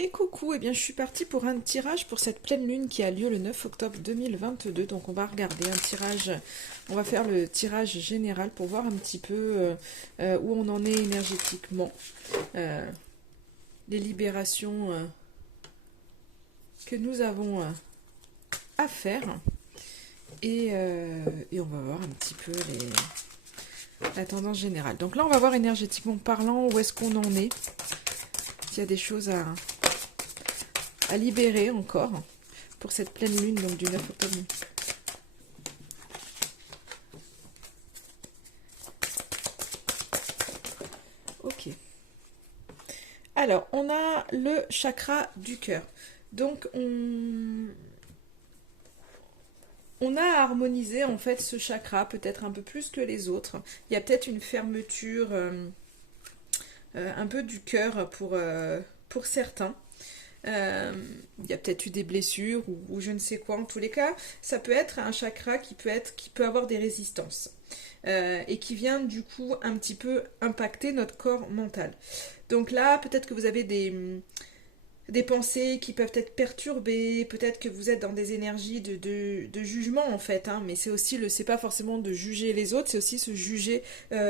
Et coucou, eh bien je suis partie pour un tirage pour cette pleine lune qui a lieu le 9 octobre 2022. Donc on va regarder un tirage, on va faire le tirage général pour voir un petit peu où on en est énergétiquement, euh, les libérations que nous avons à faire et on va voir un petit peu la tendance générale. Donc là on va voir énergétiquement parlant où est-ce qu'on en est, s'il y a des choses à libérer encore pour cette pleine lune donc du 9 octobre. Ok. Alors, on a le chakra du cœur. Donc, on a harmonisé en fait ce chakra, peut-être un peu plus que les autres. Il y a peut-être une fermeture un peu du cœur pour certains. Il y a peut-être eu des blessures ou je ne sais quoi. En tous les cas, ça peut être un chakra qui peut avoir des résistances et qui vient du coup un petit peu impacter notre corps mental. Donc là, peut-être que vous avez des pensées qui peuvent être perturbées, peut-être que vous êtes dans des énergies de jugement en fait, hein, mais c'est aussi c'est pas forcément de juger les autres, c'est aussi se juger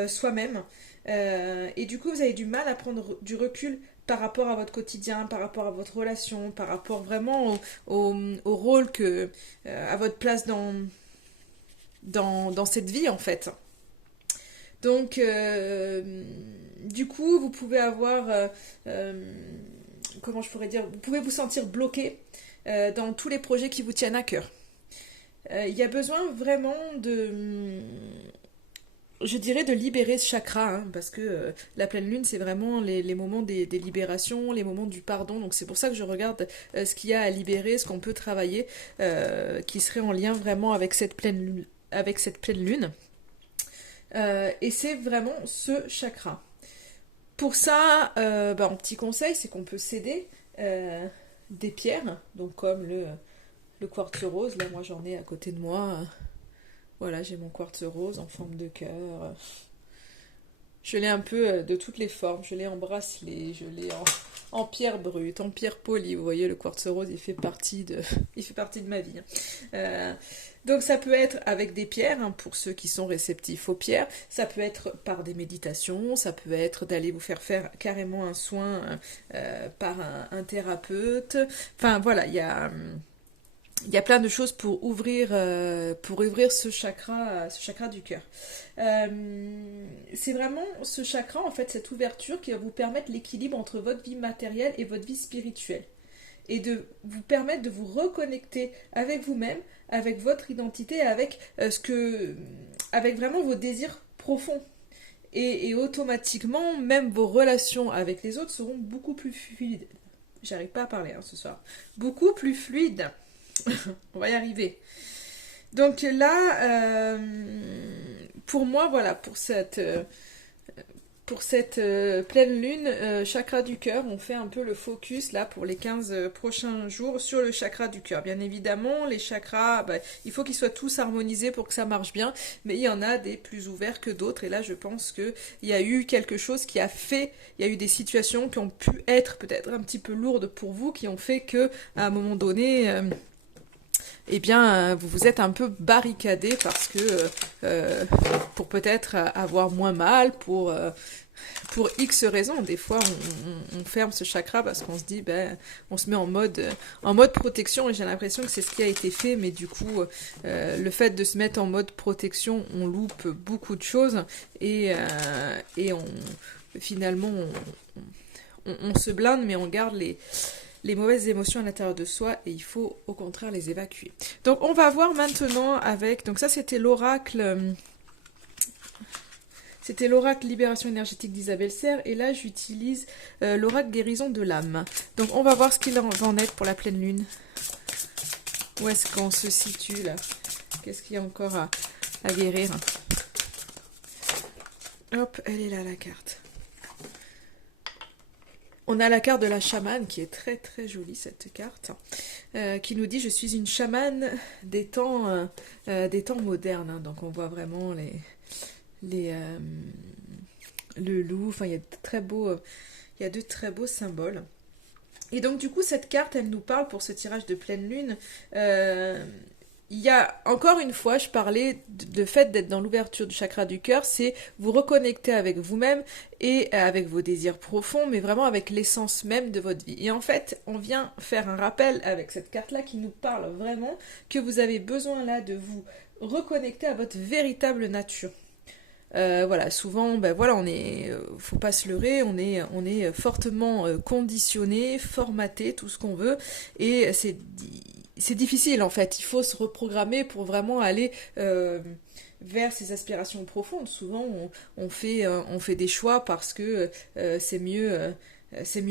soi-même. Et du coup, vous avez du mal à prendre du recul par rapport à votre quotidien, par rapport à votre relation, par rapport vraiment au rôle à votre place dans cette vie en fait. Donc, du coup, vous pouvez avoir, comment je pourrais dire, vous pouvez vous sentir bloqué dans tous les projets qui vous tiennent à cœur. Il y a besoin vraiment je dirais de libérer ce chakra, hein, parce que la pleine lune, c'est vraiment les moments des libérations, les moments du pardon. Donc c'est pour ça que je regarde ce qu'il y a à libérer, ce qu'on peut travailler, qui serait en lien vraiment avec cette pleine lune. Avec cette pleine lune. Et c'est vraiment ce chakra. Pour ça, un petit conseil, c'est qu'on peut céder des pierres, donc comme le quartz rose. Là, moi, j'en ai à côté de moi. Voilà, j'ai mon quartz rose en forme de cœur. Je l'ai un peu de toutes les formes. Je l'ai en bracelet, je l'ai en pierre brute, en pierre polie. Vous voyez, le quartz rose, il fait partie de ma vie. Donc ça peut être avec des pierres, hein, pour ceux qui sont réceptifs aux pierres. Ça peut être par des méditations. Ça peut être d'aller vous faire carrément un soin par un thérapeute. Enfin voilà, il y a plein de choses pour ouvrir ce chakra du cœur. C'est vraiment ce chakra, en fait, cette ouverture qui va vous permettre l'équilibre entre votre vie matérielle et votre vie spirituelle. Et de vous permettre de vous reconnecter avec vous-même, avec votre identité, avec vraiment vos désirs profonds. Et automatiquement, même vos relations avec les autres seront beaucoup plus fluides. J'arrive pas à parler ce soir. Beaucoup plus fluides. On va y arriver. Donc là, pour moi, voilà, pour cette pleine lune, chakra du cœur, on fait un peu le focus là pour les 15 prochains jours sur le chakra du cœur. Bien évidemment, les chakras, il faut qu'ils soient tous harmonisés pour que ça marche bien, mais il y en a des plus ouverts que d'autres. Et là, je pense qu'il y a eu quelque chose il y a eu des situations qui ont pu être peut-être un petit peu lourdes pour vous, qui ont fait que à un moment donné, eh bien, vous vous êtes un peu barricadé parce que pour peut-être avoir moins mal, pour X raisons. Des fois, on ferme ce chakra parce qu'on se dit, on se met en mode protection et j'ai l'impression que c'est ce qui a été fait, mais du coup, le fait de se mettre en mode protection, on loupe beaucoup de choses et finalement, on se blinde, mais on garde les mauvaises émotions à l'intérieur de soi et il faut au contraire les évacuer. Donc on va voir maintenant donc ça c'était l'oracle libération énergétique d'Isabelle Serre et là j'utilise l'oracle guérison de l'âme. Donc on va voir ce qu'il en va en être pour la pleine lune. Où est-ce qu'on se situe là? Qu'est-ce qu'il y a encore à guérir? Hop, elle est là la carte. On a la carte de la chamane qui est très très jolie cette carte, qui nous dit je suis une chamane des temps modernes. Hein. Donc on voit vraiment le loup. Enfin il y a de très beaux symboles. Et donc du coup cette carte elle nous parle pour ce tirage de pleine lune. euh, il y a encore une fois, je parlais de fait d'être dans l'ouverture du chakra du cœur, c'est vous reconnecter avec vous-même et avec vos désirs profonds, mais vraiment avec l'essence même de votre vie. Et en fait, on vient faire un rappel avec cette carte-là qui nous parle vraiment que vous avez besoin là de vous reconnecter à votre véritable nature. Voilà, souvent, ben voilà, faut pas se leurrer, on est fortement conditionné, formaté, tout ce qu'on veut, et c'est difficile en fait. Il faut se reprogrammer pour vraiment aller vers ses aspirations profondes. Souvent, on fait des choix parce que c'est mieux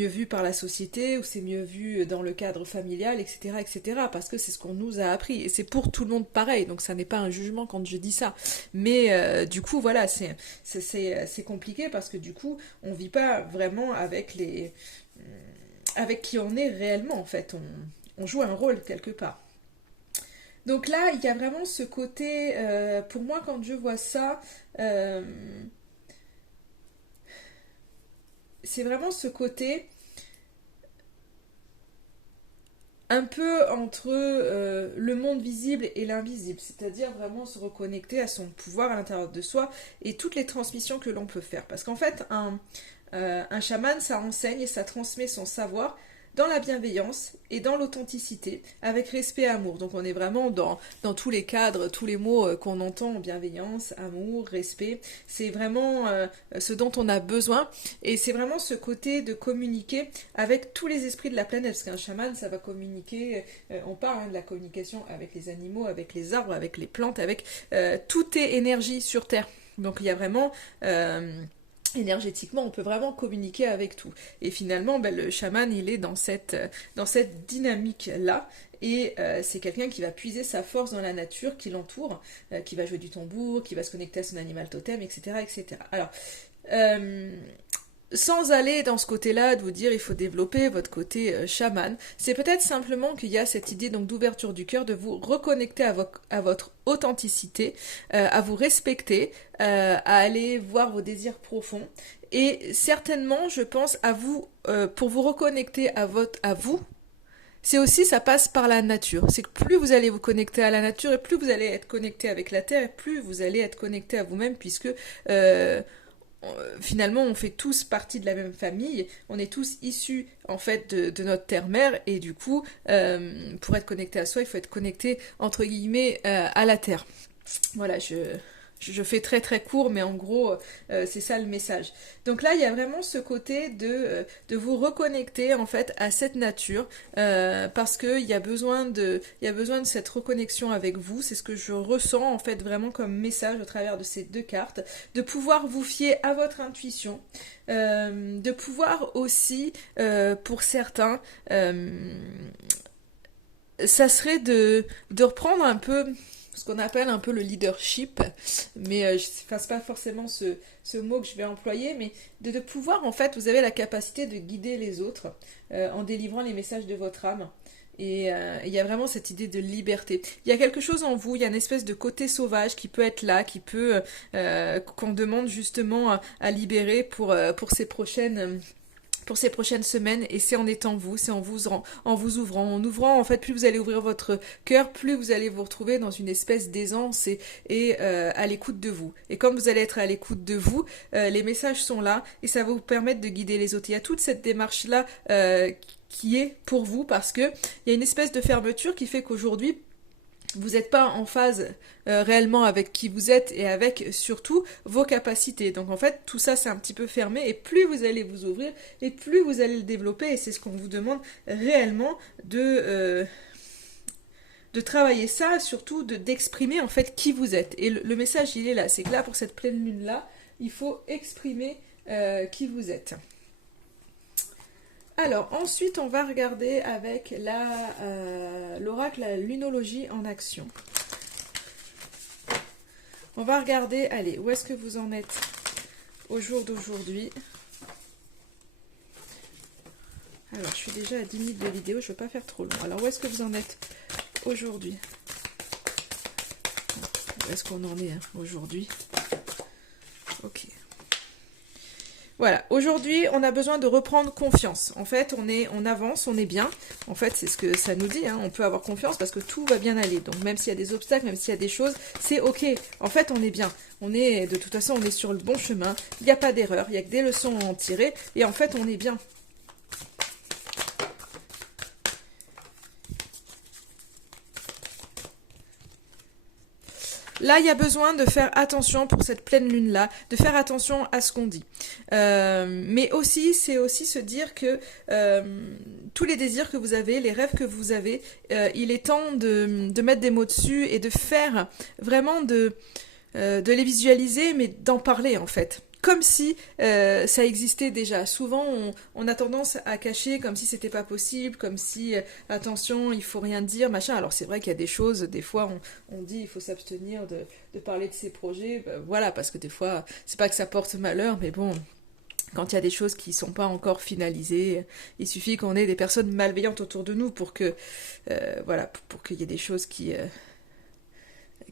vu par la société ou c'est mieux vu dans le cadre familial, etc., etc., parce que c'est ce qu'on nous a appris. Et c'est pour tout le monde pareil, donc ça n'est pas un jugement quand je dis ça. Mais du coup, voilà, c'est compliqué parce que du coup, on vit pas vraiment avec qui on est réellement, en fait. On joue un rôle quelque part. Donc là, il y a vraiment ce côté, pour moi, quand je vois ça, euh, c'est vraiment ce côté un peu entre le monde visible et l'invisible, c'est-à-dire vraiment se reconnecter à son pouvoir à l'intérieur de soi et toutes les transmissions que l'on peut faire. Parce qu'en fait, un chaman, ça enseigne et ça transmet son savoir dans la bienveillance et dans l'authenticité, avec respect et amour. Donc on est vraiment dans tous les cadres, tous les mots qu'on entend, bienveillance, amour, respect. C'est vraiment ce dont on a besoin. Et c'est vraiment ce côté de communiquer avec tous les esprits de la planète. Parce qu'un chaman, ça va communiquer, on parle de la communication avec les animaux, avec les arbres, avec les plantes, avec tout est énergie sur Terre. Donc il y a vraiment... énergétiquement, on peut vraiment communiquer avec tout. Et finalement, ben, le chaman, il est dans cette dynamique-là. Et c'est quelqu'un qui va puiser sa force dans la nature qui l'entoure, qui va jouer du tambour, qui va se connecter à son animal totem, etc. etc. Alors, euh, sans aller dans ce côté-là de vous dire il faut développer votre côté chaman, c'est peut-être simplement qu'il y a cette idée donc d'ouverture du cœur, de vous reconnecter à votre authenticité, à vous respecter, à aller voir vos désirs profonds et certainement, je pense, à vous pour vous reconnecter à vous. C'est aussi, ça passe par la nature. C'est que plus vous allez vous connecter à la nature et plus vous allez être connecté avec la terre et plus vous allez être connecté à vous-même puisque finalement on fait tous partie de la même famille, on est tous issus en fait de notre terre-mère et du coup pour être connecté à soi il faut être connecté entre guillemets à la terre. Voilà, je fais très très court, mais en gros, c'est ça le message. Donc là, il y a vraiment ce côté de vous reconnecter en fait à cette nature, parce qu'il y a il y a besoin de cette reconnexion avec vous. C'est ce que je ressens en fait vraiment comme message au travers de ces deux cartes, de pouvoir vous fier à votre intuition, de pouvoir aussi, pour certains, ça serait de reprendre un peu ce qu'on appelle un peu le leadership, mais je ne fasse pas forcément ce mot que je vais employer, mais de pouvoir, en fait, vous avez la capacité de guider les autres en délivrant les messages de votre âme. Et il y a vraiment cette idée de liberté. Il y a quelque chose en vous, il y a une espèce de côté sauvage qui peut être là, qu'on demande justement à libérer pour pour ces prochaines semaines et c'est en étant vous, c'est en vous ouvrant. En ouvrant, en fait, plus vous allez ouvrir votre cœur, plus vous allez vous retrouver dans une espèce d'aisance et à l'écoute de vous. Et comme vous allez être à l'écoute de vous, les messages sont là et ça va vous permettre de guider les autres. Il y a toute cette démarche-là qui est pour vous parce que il y a une espèce de fermeture qui fait qu'aujourd'hui, vous n'êtes pas en phase réellement avec qui vous êtes et avec surtout vos capacités. Donc en fait, tout ça c'est un petit peu fermé et plus vous allez vous ouvrir et plus vous allez le développer et c'est ce qu'on vous demande réellement de travailler ça, surtout d'exprimer en fait qui vous êtes. Et le message il est là, c'est que là pour cette pleine lune là, il faut exprimer qui vous êtes. Alors, ensuite, on va regarder avec l'oracle, la lunologie en action. On va regarder, allez, où est-ce que vous en êtes au jour d'aujourd'hui? Alors, je suis déjà à 10 minutes de vidéo, je ne veux pas faire trop long. Alors, où est-ce que vous en êtes aujourd'hui? Où est-ce qu'on en est aujourd'hui? Ok. Voilà, aujourd'hui, on a besoin de reprendre confiance. En fait, on avance, on est bien. En fait, c'est ce que ça nous dit, hein. On peut avoir confiance parce que tout va bien aller. Donc, même s'il y a des obstacles, même s'il y a des choses, c'est ok. En fait, on est bien. De toute façon, on est sur le bon chemin. Il n'y a pas d'erreur. Il n'y a que des leçons à en tirer. Et en fait, on est bien. Là, il y a besoin de faire attention pour cette pleine lune-là, de faire attention à ce qu'on dit. Mais aussi, c'est aussi se dire que tous les désirs que vous avez, les rêves que vous avez, il est temps de mettre des mots dessus et de faire vraiment de les visualiser, mais d'en parler en fait. Comme si ça existait déjà. Souvent, on a tendance à cacher comme si c'était pas possible, comme si attention, il faut rien dire, machin. Alors c'est vrai qu'il y a des choses, des fois, on dit il faut s'abstenir de parler de ses projets. Ben, voilà, parce que des fois, c'est pas que ça porte malheur, mais bon, quand il y a des choses qui sont pas encore finalisées, il suffit qu'on ait des personnes malveillantes autour de nous pour que, voilà, pour qu'il y ait des choses qui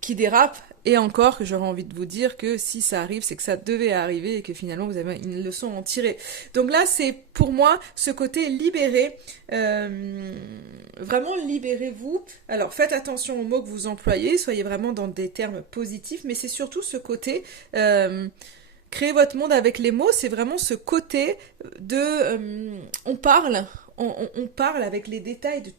dérape. Et encore que j'aurais envie de vous dire que si ça arrive, c'est que ça devait arriver et que finalement vous avez une leçon à en tirer. Donc là, c'est pour moi ce côté libéré. Vraiment libérez-vous. Alors faites attention aux mots que vous employez, soyez vraiment dans des termes positifs, mais c'est surtout ce côté... créer votre monde avec les mots, c'est vraiment ce côté on parle, on parle avec les détails de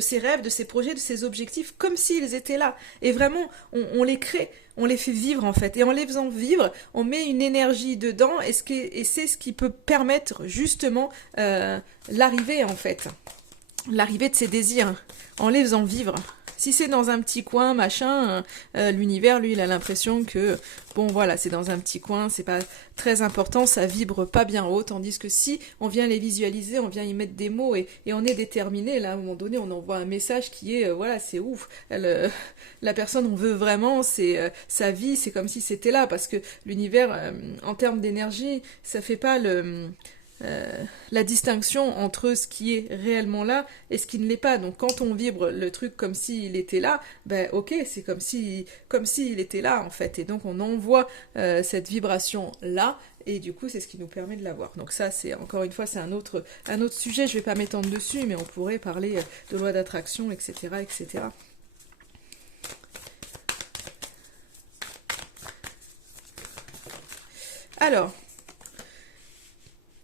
ses rêves, de ses projets, de ses objectifs, comme s'ils étaient là. Et vraiment, on les crée, on les fait vivre en fait. Et en les faisant vivre, on met une énergie dedans et c'est ce qui peut permettre justement l'arrivée en fait. L'arrivée de ses désirs, en les faisant vivre. Si c'est dans un petit coin, machin, l'univers, lui, il a l'impression que, bon, voilà, c'est dans un petit coin, c'est pas très important, ça vibre pas bien haut, tandis que si on vient les visualiser, on vient y mettre des mots et on est déterminé, là, à un moment donné, on envoie un message qui est, voilà, c'est ouf. La personne, on veut vraiment, c'est sa vie, c'est comme si c'était là, parce que l'univers, en termes d'énergie, ça fait pas la distinction entre ce qui est réellement là et ce qui ne l'est pas. Donc quand on vibre le truc comme s'il était là, ben ok, c'est comme s'il était là en fait. Et donc on envoie cette vibration là. Et du coup, c'est ce qui nous permet de l'avoir. Donc ça, c'est encore une fois, c'est un autre sujet. Je vais pas m'étendre dessus, mais on pourrait parler de loi d'attraction, etc., etc. Alors,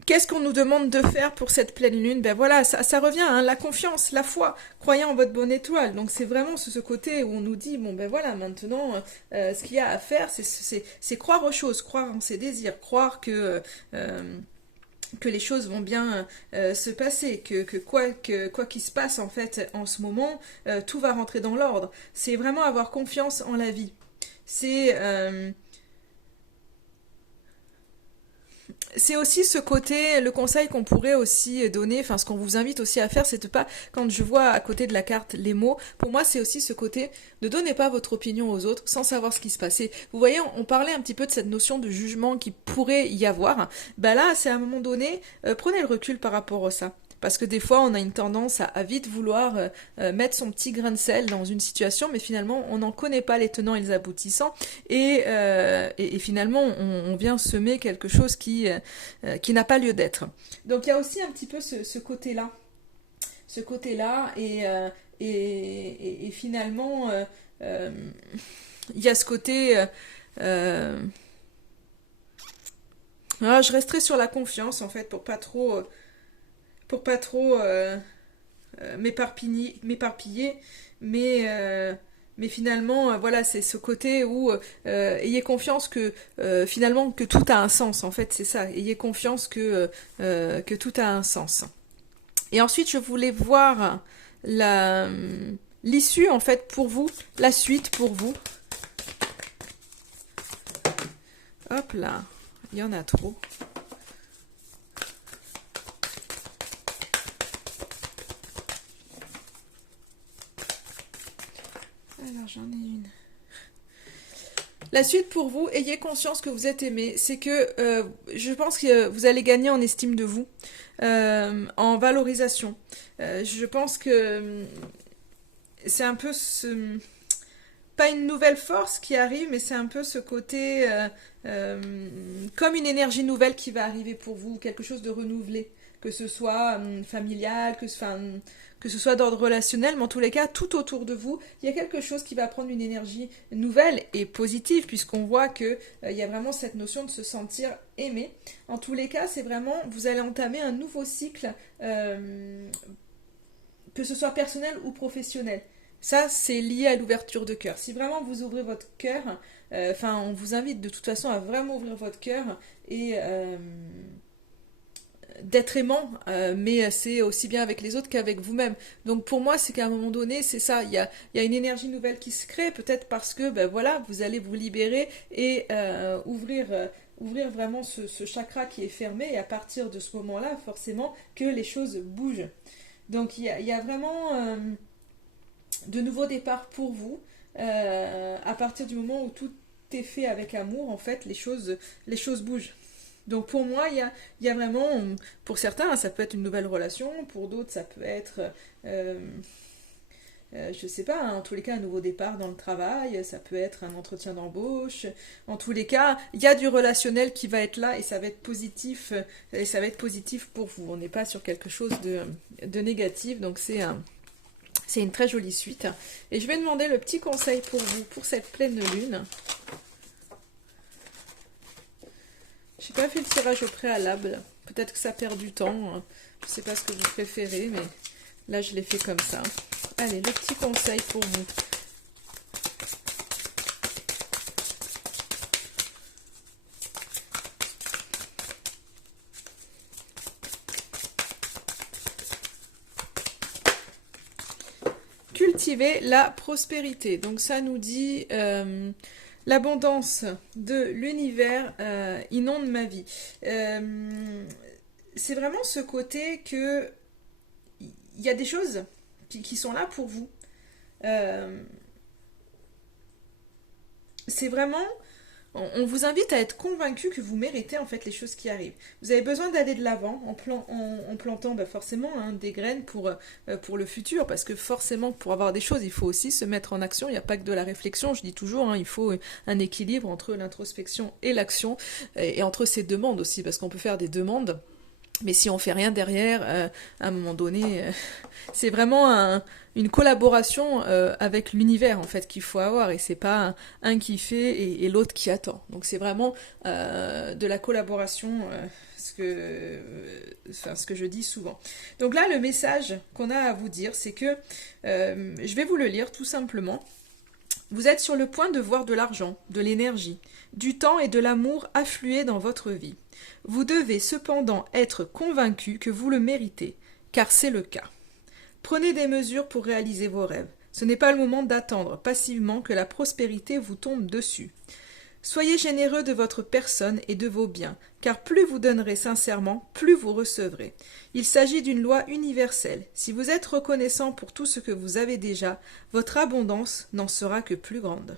qu'est-ce qu'on nous demande de faire pour cette pleine lune? Ben voilà, ça revient, hein, la confiance, la foi, croyez en votre bonne étoile. Donc c'est vraiment ce côté où on nous dit, bon ben voilà, maintenant, ce qu'il y a à faire, c'est croire aux choses, croire en ses désirs, croire que les choses vont bien se passer, quoi qu'il se passe en fait en ce moment, tout va rentrer dans l'ordre. C'est vraiment avoir confiance en la vie. C'est c'est aussi ce côté, le conseil qu'on pourrait aussi donner, enfin ce qu'on vous invite aussi à faire, c'est de pas, quand je vois à côté de la carte les mots, pour moi c'est aussi ce côté, ne donnez pas votre opinion aux autres sans savoir ce qui se passait. Vous voyez, on parlait un petit peu de cette notion de jugement qui pourrait y avoir. Bah là, c'est à un moment donné, prenez le recul par rapport à ça. Parce que des fois, on a une tendance à vite vouloir mettre son petit grain de sel dans une situation, mais finalement, on n'en connaît pas les tenants et les aboutissants, et finalement, on vient semer quelque chose qui n'a pas lieu d'être. Donc, il y a aussi un petit peu ce côté-là, et finalement, euh, il y a ce côté. Je resterai sur la confiance en fait pour pas trop m'éparpiller, mais finalement, voilà, c'est ce côté où ayez confiance que finalement que tout a un sens. En fait, c'est ça. Ayez confiance que tout a un sens. Et ensuite, je voulais voir la l'issue en fait pour vous, la suite pour vous. Hop là, il y en a trop. Alors j'en ai une. La suite pour vous, ayez conscience que vous êtes aimé. C'est que je pense que vous allez gagner en estime de vous, en valorisation. Je pense que c'est un peu ce... pas une nouvelle force qui arrive, mais c'est un peu ce côté comme une énergie nouvelle qui va arriver pour vous, quelque chose de renouvelé, que ce soit familial, que ce soit d'ordre relationnel, mais en tous les cas, tout autour de vous, il y a quelque chose qui va prendre une énergie nouvelle et positive, puisqu'on voit que il y a vraiment cette notion de se sentir aimé. En tous les cas, c'est vraiment, vous allez entamer un nouveau cycle, que ce soit personnel ou professionnel. Ça, c'est lié à l'ouverture de cœur. Si vraiment vous ouvrez votre cœur, on vous invite de toute façon à vraiment ouvrir votre cœur et d'être aimant, mais c'est aussi bien avec les autres qu'avec vous-même. Donc pour moi, c'est qu'à un moment donné, c'est ça, il y a une énergie nouvelle qui se crée, peut-être parce que ben voilà, vous allez vous libérer et ouvrir vraiment ce chakra qui est fermé, et à partir de ce moment-là, forcément, que les choses bougent. Donc il y a vraiment de nouveaux départs pour vous. À partir du moment où tout est fait avec amour, en fait, les choses bougent. Donc pour moi, il y a vraiment, pour certains, ça peut être une nouvelle relation, pour d'autres, ça peut être, euh, je sais pas, hein, en tous les cas, un nouveau départ dans le travail, ça peut être un entretien d'embauche. En tous les cas, il y a du relationnel qui va être là, et ça va être positif, pour vous. On n'est pas sur quelque chose de négatif, donc c'est une très jolie suite. Et je vais demander le petit conseil pour vous, pour cette pleine lune. J'ai pas fait le tirage au préalable. Peut-être que ça perd du temps. Je sais pas ce que vous préférez, mais là je l'ai fait comme ça. Allez, le petit conseil pour vous. Cultiver la prospérité. Donc ça nous dit l'abondance de l'univers inonde ma vie. C'est vraiment ce côté que il y a des choses qui sont là pour vous. Euh, c'est vraiment, on vous invite à être convaincu que vous méritez en fait les choses qui arrivent. Vous avez besoin d'aller de l'avant en plantant forcément hein, des graines pour le futur, parce que forcément pour avoir des choses, il faut aussi se mettre en action. Il n'y a pas que de la réflexion, je dis toujours, hein, il faut un équilibre entre l'introspection et l'action, et entre ces demandes aussi, parce qu'on peut faire des demandes. Mais si on fait rien derrière, à un moment donné, c'est vraiment une collaboration avec l'univers en fait qu'il faut avoir, et c'est pas un qui fait et l'autre qui attend. Donc c'est vraiment de la collaboration, ce que je dis souvent. Donc là, le message qu'on a à vous dire, c'est que je vais vous le lire tout simplement. Vous êtes sur le point de voir de l'argent, de l'énergie, du temps et de l'amour affluer dans votre vie. Vous devez cependant être convaincu que vous le méritez, car c'est le cas. Prenez des mesures pour réaliser vos rêves. Ce n'est pas le moment d'attendre passivement que la prospérité vous tombe dessus. Soyez généreux de votre personne et de vos biens, car plus vous donnerez sincèrement, plus vous recevrez. Il s'agit d'une loi universelle. Si vous êtes reconnaissant pour tout ce que vous avez déjà, votre abondance n'en sera que plus grande.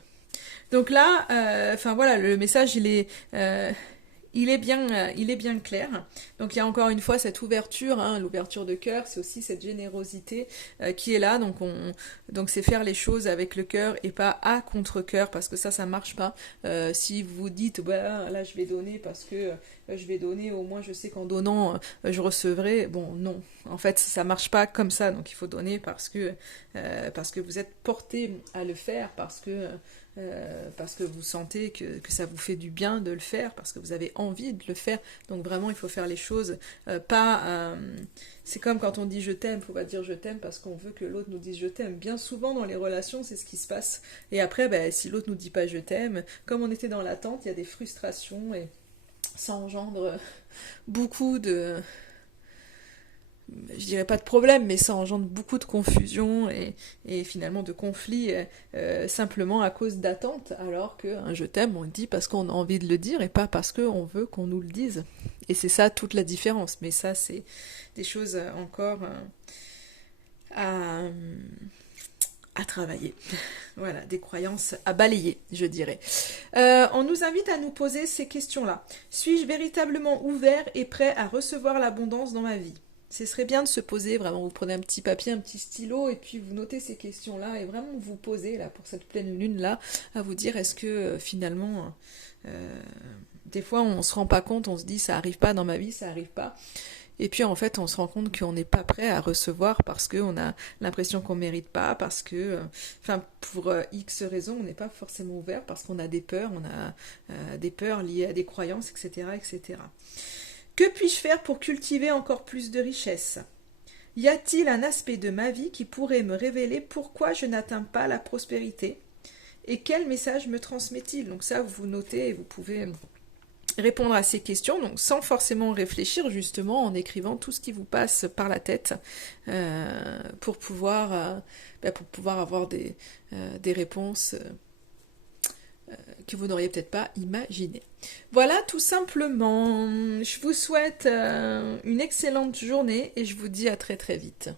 Donc là, voilà, le message il est bien clair. Donc il y a encore une fois cette ouverture, hein, l'ouverture de cœur, c'est aussi cette générosité qui est là. Donc c'est faire les choses avec le cœur et pas à contre-cœur, parce que ça marche pas. Si vous dites bah, là je vais donner parce que je vais donner, au moins je sais qu'en donnant je recevrai. Bon non, en fait ça marche pas comme ça. Donc il faut donner parce que vous êtes porté à le faire, parce que vous sentez que ça vous fait du bien de le faire, parce que vous avez envie de le faire. Donc vraiment, il faut faire les choses pas... c'est comme quand on dit je t'aime, il faut pas dire je t'aime parce qu'on veut que l'autre nous dise je t'aime. Bien souvent dans les relations, c'est ce qui se passe. Et après, si l'autre nous dit pas je t'aime, comme on était dans l'attente, il y a des frustrations et ça engendre beaucoup je dirais pas de problème, mais ça engendre beaucoup de confusion et finalement de conflits simplement à cause d'attentes, alors qu'un je t'aime, on le dit parce qu'on a envie de le dire et pas parce qu'on veut qu'on nous le dise. Et c'est ça toute la différence. Mais ça, c'est des choses encore à travailler. Voilà, des croyances à balayer, je dirais. On nous invite à nous poser ces questions-là. Suis-je véritablement ouvert et prêt à recevoir l'abondance dans ma vie ? Ce serait bien de se poser, vraiment, vous prenez un petit papier, un petit stylo, et puis vous notez ces questions-là, et vraiment vous posez, là, pour cette pleine lune-là, à vous dire, est-ce que, finalement, euh, des fois, on se rend pas compte, on se dit, ça arrive pas dans ma vie, ça arrive pas. Et puis, en fait, on se rend compte qu'on n'est pas prêt à recevoir parce qu'on a l'impression qu'on mérite pas, parce que, enfin, pour X raisons, on n'est pas forcément ouvert, parce qu'on a des peurs, on a des peurs liées à des croyances, etc., etc. Que puis-je faire pour cultiver encore plus de richesse? Y a-t-il un aspect de ma vie qui pourrait me révéler pourquoi je n'atteins pas la prospérité? Et quel message me transmet-il? Donc ça, vous notez et vous pouvez répondre à ces questions, donc sans forcément réfléchir, justement en écrivant tout ce qui vous passe par la tête pour pouvoir avoir des réponses que vous n'auriez peut-être pas imaginées. Voilà tout simplement. Je vous souhaite une excellente journée et je vous dis à très très vite.